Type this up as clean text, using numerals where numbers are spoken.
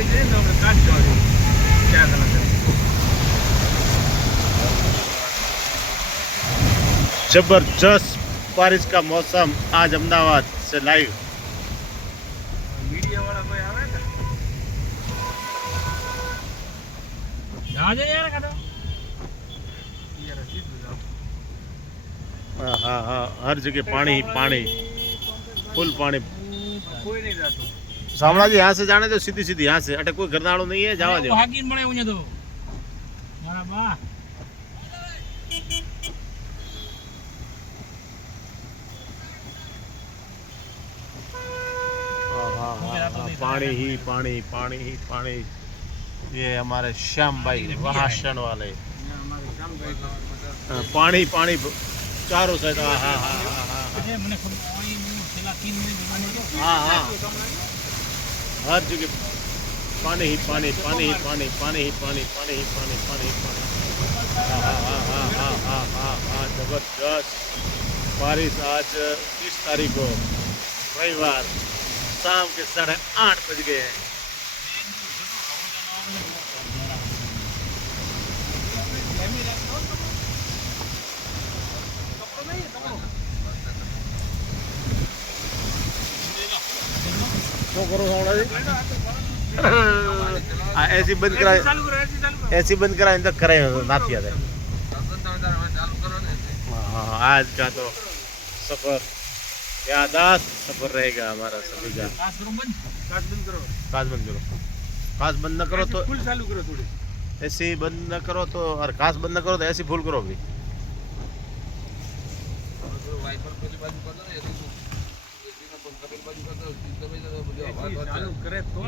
पड़ी जाए तो अपने काट दो क्या करना है। जबरदस्त बारिश का मौसम आज अहमदाबाद से लाइव। मीडिया वाला कोई आवे क्या जा जा यार का यार सीधे हाँ हाँ हाँ, हर जगह पानी ही पानी, फुल पानी। कोई नहीं जातो सामना जी यहाँ से जाने तो सीधी सीधी यहाँ से, अटे कोई गरनाड़ो नहीं है, जावा दो। भागी मळे उन्हें तो यार बा पानी ही पानी, पानी ही पानी। ये हमारे श्याम भाई वहाशन वाले, पानी पानी चारों साइड। हाँ हाँ हाँ हाँ हाँ हाँ, हर जगह पानी ही पानी, पानी ही पानी, पानी ही पानी, पानी ही पानी, पानी ही पानी। हाँ हाँ हाँ हाँ हाँ हाँ हाँ हाँ, जबरदस्त बारिश। आज 30 तारीख को रविवार शाम के 8:30 बज गए हैं। तो करो सामना जी, ऐसी बंद करा, ऐसी बंद करा तो करे नाथी आते। हाँ, आज का तो सफर यादगार सफर रहेगा हमारा सभी का। काश बंद करो काश बंद करो, काश बंद न करो तो फुल चालू करो थोड़ी ऐसे बंद न करो तो, और काश बंद न करो तो ऐसी फुल करो भी। चालू करे तो